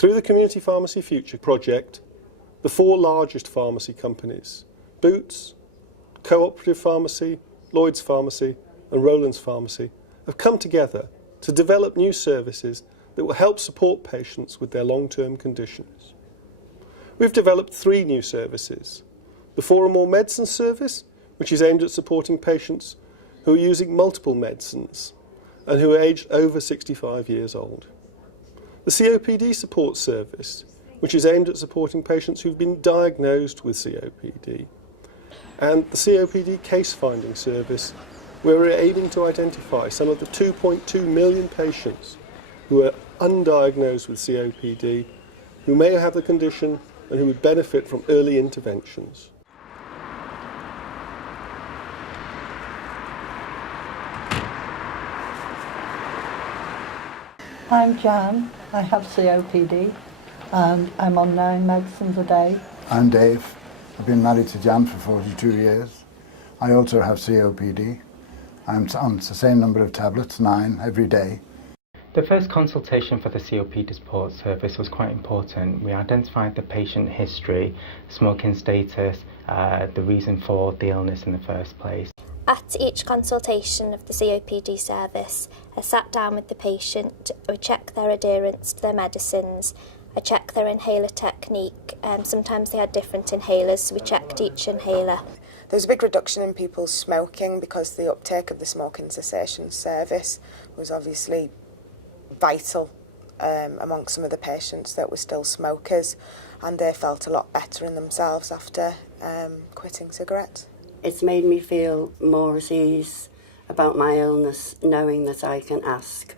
Through the Community Pharmacy Future project, the 4 largest pharmacy companies, Boots, Cooperative Pharmacy, Lloyd's Pharmacy and Rowlands Pharmacy, have come together to develop new services that will help support patients with their long-term conditions. We've developed 3 new services. The 4 or More Medicines service, which is aimed at supporting patients who are using multiple medicines and who are aged over 65 years old. The COPD support service, which is aimed at supporting patients who've been diagnosed with COPD. And the COPD case finding service, where we're aiming to identify some of the 2.2 million patients who are undiagnosed with COPD, who may have the condition and who would benefit from early interventions. I'm Jan, I have COPD and I'm on 9 medicines a day. I'm Dave, I've been married to Jan for 42 years. I also have COPD. I'm on the same number of tablets, 9, every day. The first consultation for the COPD support service was quite important. We identified the patient history, smoking status, the reason for the illness in the first place. At each consultation of the COPD service, I sat down with the patient, I checked their adherence to their medicines, I checked their inhaler technique. Sometimes they had different inhalers, so we checked each inhaler. There was a big reduction in people smoking because the uptake of the smoking cessation service was obviously vital amongst some of the patients that were still smokers, and they felt a lot better in themselves after quitting cigarettes. It's made me feel more at ease about my illness, knowing that I can ask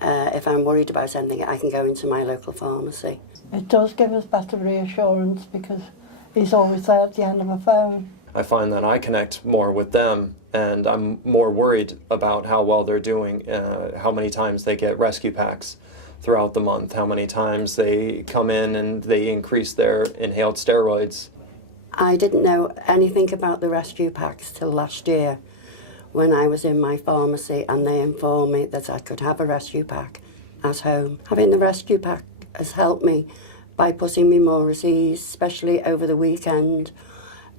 if I'm worried about anything, I can go into my local pharmacy. It does give us better reassurance because he's always there at the end of a phone. I find that I connect more with them and I'm more worried about how well they're doing, how many times they get rescue packs throughout the month, how many times they come in and they increase their inhaled steroids. I didn't know anything about the rescue packs till last year when I was in my pharmacy and they informed me that I could have a rescue pack at home. Having the rescue pack has helped me by putting me more at ease, especially over the weekend.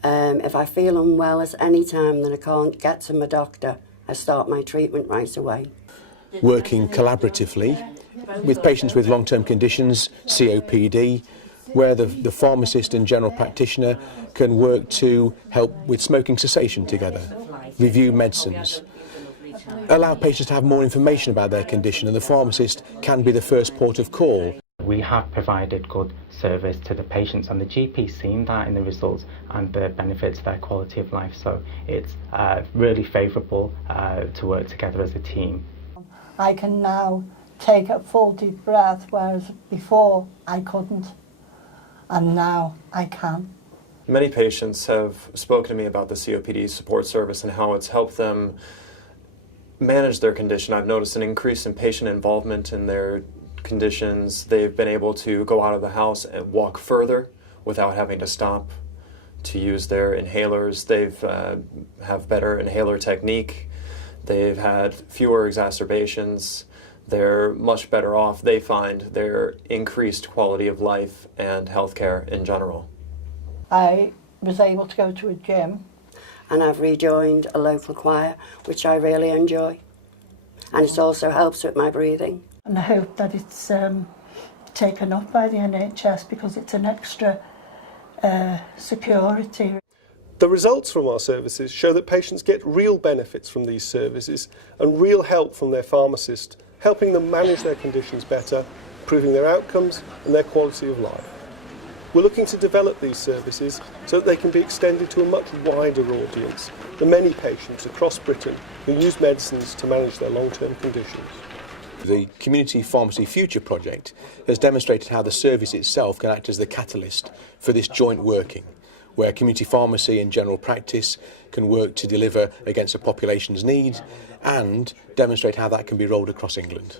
If I feel unwell at any time that I can't get to my doctor, I start my treatment right away. Working collaboratively with patients with long-term conditions, COPD, where the pharmacist and general practitioner can work to help with smoking cessation together, review medicines, allow patients to have more information about their condition, and the pharmacist can be the first port of call. We have provided good service to the patients and the GP's seen that in the results and the benefits to their quality of life, so it's really favourable to work together as a team. I can now take a full deep breath, whereas before I couldn't. And now I can. Many patients have spoken to me about the COPD support service and how it's helped them manage their condition. I've noticed an increase in patient involvement in their conditions. They've been able to go out of the house and walk further without having to stop to use their inhalers. They've have better inhaler technique. They've had fewer exacerbations. They're much better off, they find, their increased quality of life and healthcare in general. I was able to go to a gym. And I've rejoined a local choir, which I really enjoy. And it also helps with my breathing. And I hope that it's taken up by the NHS because it's an extra security. The results from our services show that patients get real benefits from these services and real help from their pharmacist, helping them manage their conditions better, improving their outcomes and their quality of life. We're looking to develop these services so that they can be extended to a much wider audience, the many patients across Britain who use medicines to manage their long-term conditions. The Community Pharmacy Future project has demonstrated how the service itself can act as the catalyst for this joint working, where community pharmacy and general practice can work to deliver against a population's needs and demonstrate how that can be rolled across England.